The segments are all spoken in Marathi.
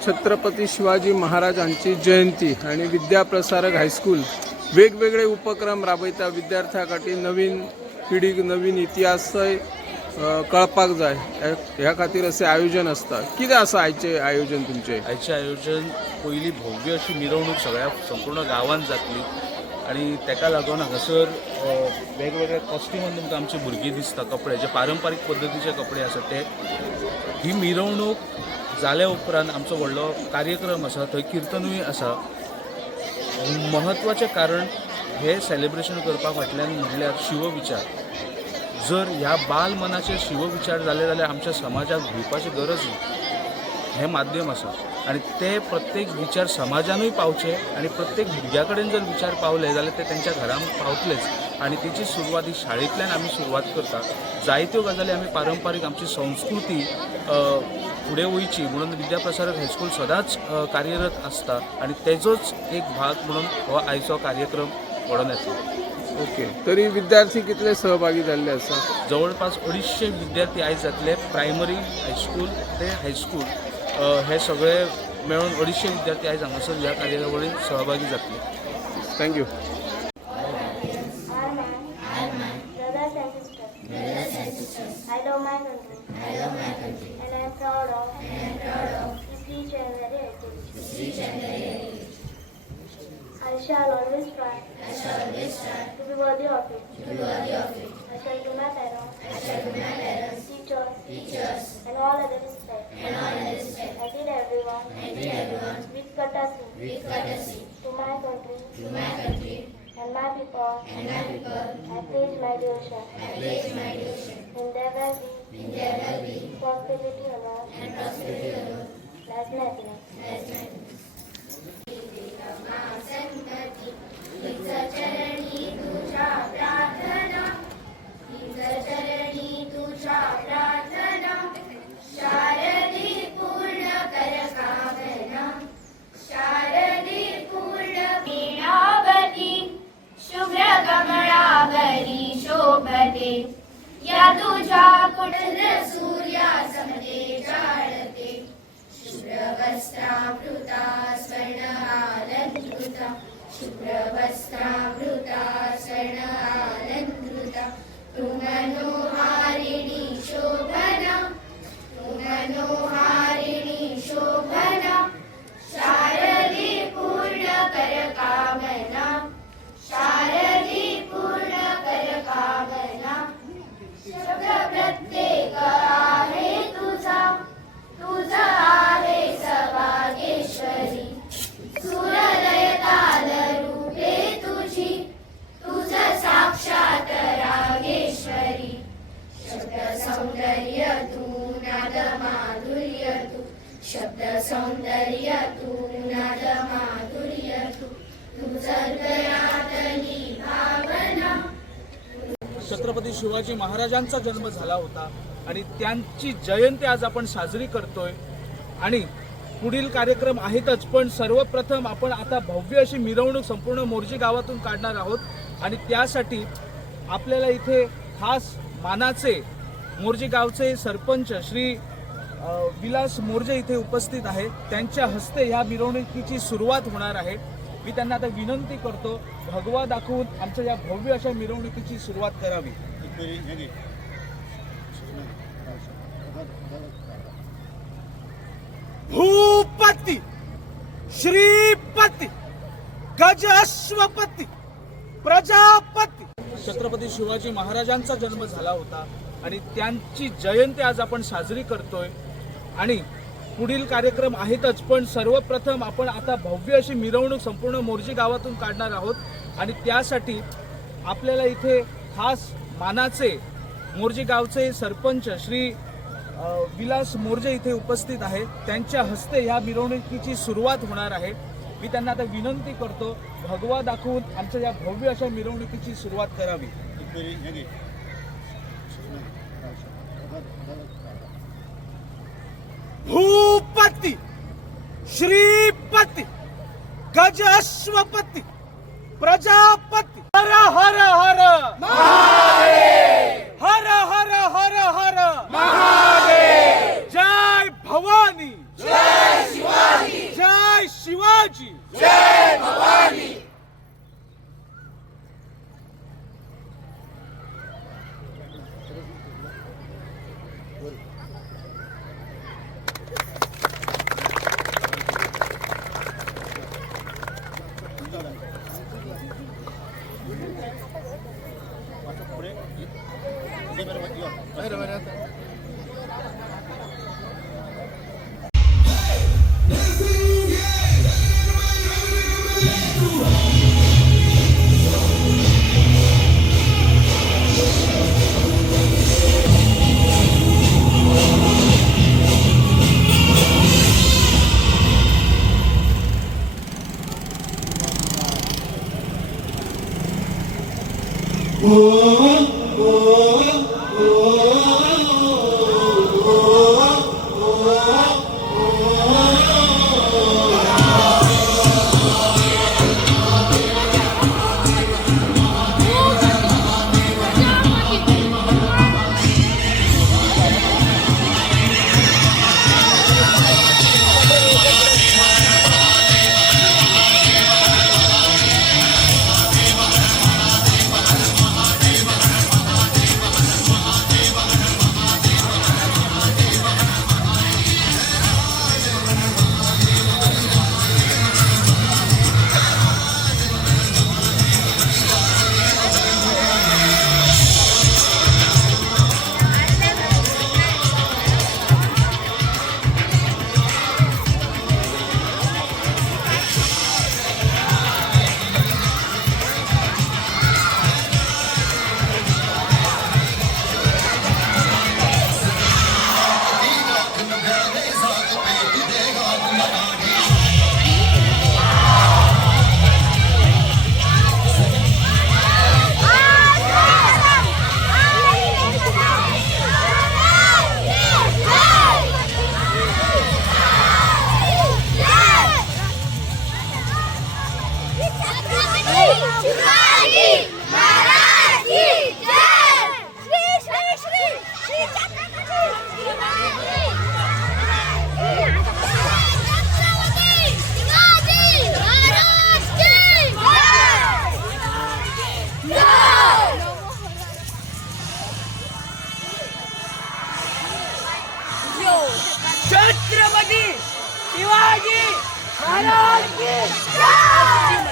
छत्रपती शिवाजी महाराजांची जयंती आणि विद्याप्रसारक हायस्कूल वेगवेगळे उपक्रम राबयता विद्यार्थ्यांसाठी नवीन पिढीक नवीन इतिहास कळपाक जाय ह्या खातीर असे आयोजन असता। कितें आसा आयचे आयोजन तुमचे? आयचे आयोजन पयली भव्य अशी मिरवणूक सगळ्या संपूर्ण गावांत जातली आणि ताका लागून हांगासर वेगवेगळ्या कॉस्ट्युमान तुमकां आमचे भुरगीं दिसता, कपडे जे पारंपारीक पद्दतीचे कपडे आसा ते। ही मिरवणूक जाल्या उपरांत आमचो व्हडलो कार्यक्रम आसा, थंय कीर्तनूय आसा। महत्वाचें कारण हे सेलिब्रेशन करपा फाटल्यान म्हणल्यार शिवविचार। जर ह्या बाल मनाचे शिवविचार जाले जाल्यार आमच्या समाजाक भिवपाची गरज ना, हे माध्यम आसा आणि ते प्रत्येक विचार समाजानूय पावचे आणि प्रत्येक भुरग्या कडेन जर विचार पावले जाल्यार ते तेंच्या घरांत पावतलेच आणि तेची सुरवात ही शाळेंतल्यान आमी सुरवात करता। जायत्यो गजाली आमी पारंपारीक आमची संस्कृती फुडें वयची म्हणून विद्याप्रसारक हायस्कूल सदांच कार्यरत आसता आणि तेजोच एक भाग म्हणून हो आयचो कार्यक्रम घडोवन येतलो। ओके, तरी विद्यार्थी कितले सहभागी जाल्ले आसा? जवळपास 250 विद्यार्थी आयज जातले, प्रायमरी हायस्कूल ते हायस्कूल हे सगळे मेळून 250 विद्यार्थी आयज हांगासर ह्या कार्यावळीत सहभागी जातले। Thank you. I love my country. And I am proud of its rich and varied activities. I shall always try to be worthy of it. I shall do my parents, teachers, and all other respect. I did everyone with courtesy to my country. And my people, I pledge my devotion. In there will be prosperity alone, last happiness. या तुझ्या कुटुंब सूर्या समते जाळते शुभ्र वस्त्रावृता स्वर्ण आलंकृता स्वर्ण आलंकृता तू मनोहारिणी शोभना शारदे पूर्ण कर कामना प्रत्येक आहे तुझा आहे सवागेश्वरी सूर्योदय ताल रूपे तुझ साक्षात रागेश्वरी शब्द सौंदर्य तू नाद माधुर्य तू शब्द सौंदर्य तू नाद माधुर्य तू हृदयातली भावना। छत्रपती शिवाजी महाराजांचा जन्म झाला होता आणि त्यांची जयंती आज आपण साजरी करतोय आणि पुढील कार्यक्रम आहेतच, पण सर्वप्रथम आपण आता भव्य अशी मिरवणूक संपूर्ण मोर्जी गावातून काढणार आहोत आणि त्यासाठी आपल्याला इथे खास मानाचे मोर्जी गावचे सरपंच श्री विलास मोर्जे इथे उपस्थित आहेत। त्यांच्या हस्ते ह्या मिरवणुकीची सुरुवात होणार आहे। मी त्यांना आता विनंती करतो भगवा दाखवून आमच्या या भव्य अशा मिरवणुकीची सुरुवात करावी। भूपती श्रीपती गज अश्वपती प्रजापती। छत्रपती शिवाजी महाराजांचा जन्म झाला होता आणि त्यांची जयंती आज आपण साजरी करतोय आणि पुढील कार्यक्रम आहेतच, पण सर्वप्रथम आपण आता भव्य अशी मिरवणूक संपूर्ण मोर्जी गावातून काढणार आहोत आणि त्यासाठी आपल्याला इथे खास मानाचे मोर्जी गावचे सरपंच श्री विलास मोर्जे इथे उपस्थित आहेत. त्यांच्या हस्ते ह्या मिरवणुकीची सुरुवात होणार आहे. मी त्यांना आता विनंती करतो, भगवा दाखवून आमच्या या भव्य अशा मिरवणुकीची सुरुवात करावी. भूपती श्रीपती गज अश्वपती प्रजापती हर हर हर महादेव हर हर हर हर महादेव जय भवानी जय शिवाजी जय शिवाजी जय भवानी. छत्रपती शिवाजी महाराज की जय.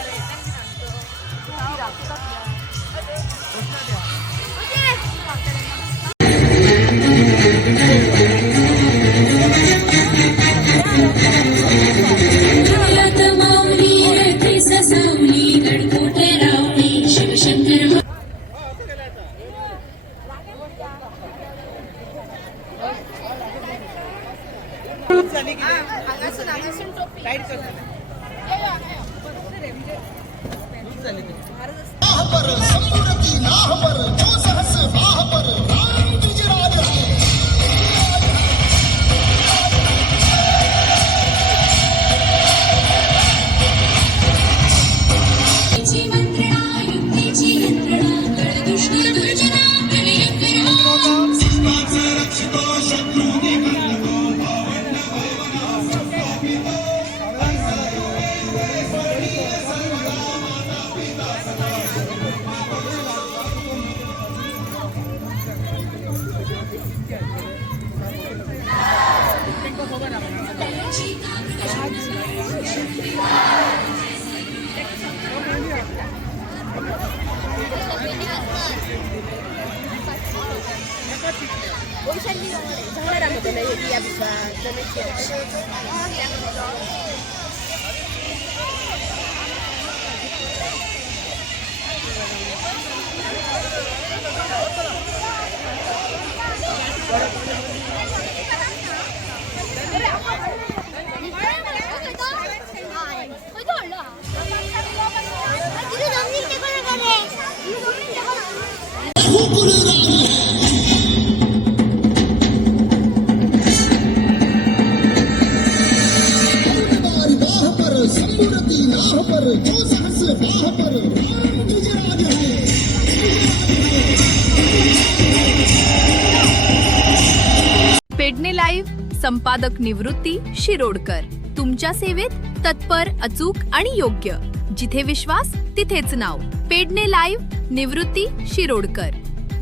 पेडणे लाईव्ह संपादक निवृत्ती शिरोडकर तुमच्या सेवेत तत्पर, अचूक आणि योग्य. जिथे विश्वास तिथेच नाव. पेडणे लाईव्ह निवृत्ती शिरोडकर.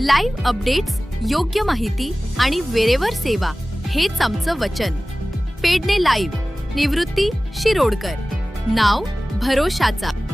लाईव्ह अपडेट्स, योग्य माहिती आणि वेळेवर सेवा हेच आमचं वचन. पेडणे लाईव्ह निवृत्ती शिरोडकर. नाव भरोशाचा.